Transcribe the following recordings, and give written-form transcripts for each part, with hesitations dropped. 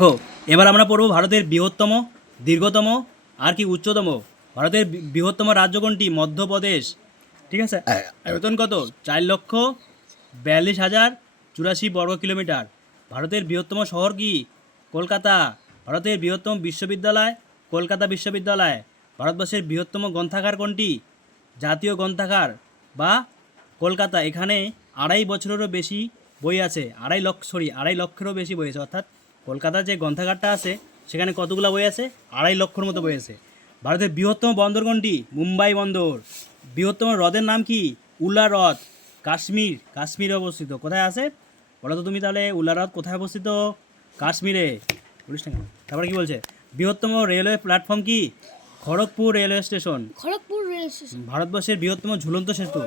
হো, এবার আমরা পড়ব ভারতের বৃহত্তম, দীর্ঘতম আর কি উচ্চতম। ভারতের বৃহত্তম রাজ্য কোনটি? মধ্যপ্রদেশ। ঠিক আছে। আয়তন কত? 4,42,084 বর্গ কিলোমিটার। ভারতের বৃহত্তম শহর কি? কলকাতা। ভারতের বৃহত্তম বিশ্ববিদ্যালয় কলকাতা বিশ্ববিদ্যালয়। ভারতবর্ষের বৃহত্তম গ্রন্থাগার কোনটি? জাতীয় গ্রন্থাগার বা কলকাতা। এখানে 2.5 বছরেরও বেশি বই আছে, 2.5 লক্ষেরও বেশি বই আছে। অর্থাৎ কলকাতার যে গ্রন্থাগারটা আছে সেখানে কতগুলো বই আছে? 2.5 লক্ষের মতো বই আছে। ভারতের বৃহত্তম বন্দর কোনটি? মুম্বাই বন্দর। বৃহত্তম হ্রদের নাম কি? উলা হ্রদ। কাশ্মীরে অবস্থিত। কোথায় আছে বলো তো তুমি তাহলে? উলা হ্রদ কোথায় অবস্থিত? কাশ্মীরে। বলিস না কেন? তারপরে কি বলছে? বৃহত্তম রেলওয়ে প্ল্যাটফর্ম কি? Kharagpur railway station. Kharagpur rail station. ভারতবর্ষের বৃহত্তম ঝুলন্ত সেতু,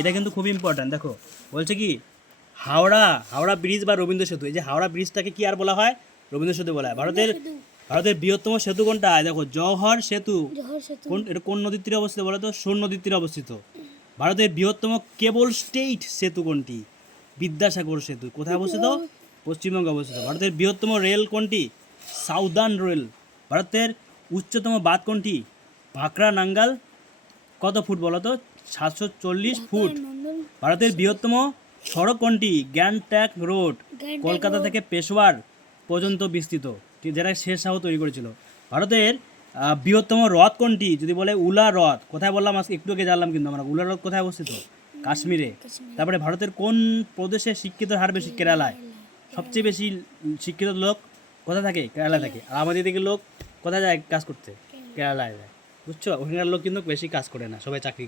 এটা কিন্তু খুব ইম্পর্ট্যান্ট। দেখো বলছে কি, হাওড়া ব্রিজ বা রবীন্দ্র সেতু। এই যে হাওড়া ব্রিজটাকে কি আর বলা হয়? রবীন্দ্র সেতু বলা হয়। ভারতের বৃহত্তম সেতু কোনটা? দেখো, জওহর সেতু। এটা কোন নদীর তীরে অবস্থিত বলো তো? সোন নদীর তীরে অবস্থিত। ভারতের বৃহত্তম কেবল স্টেট সেতু কোনটি? বিদ্যাসাগর সেতু। কোথায় অবস্থিত? পশ্চিমবঙ্গে অবস্থিত। ভারতের বৃহত্তম রেল কোনটি? Southern rail. ভারতের উচ্চতম বাঁধ কোনটি? ভাকরা নাঙ্গাল। কত ফুট বলো তো? 740 ফুট। ভারতের বৃহত্তম সড়ক কোনটি? গ্যাংটক রোড। কলকাতা থেকে পেশোয়ার পর্যন্ত বিস্তৃত, যেটা শের শাহ তৈরি করেছিল। ভারতের বৃহত্তম হ্রদ কোনটি? যদি বলে উলা হ্রদ। কোথায় বললাম আজকে? একটু আগে জানলাম কিন্তু আমরা। উলা হ্রদ কোথায় অবস্থিত? কাশ্মীরে। তারপরে ভারতের কোন প্রদেশে শিক্ষিত হার বেশি? কেরালায়। সবচেয়ে বেশি শিক্ষিত লোক কোথায় থাকে? কেরালায় থাকে। আর আমাদের দিকে লোক কোথায় যায় কাজ করতে? কেরালায় যায়। বুঝছো? ওখানকার লোক কিন্তু বেশি কাজ করে না, সবাই চাকরি করে।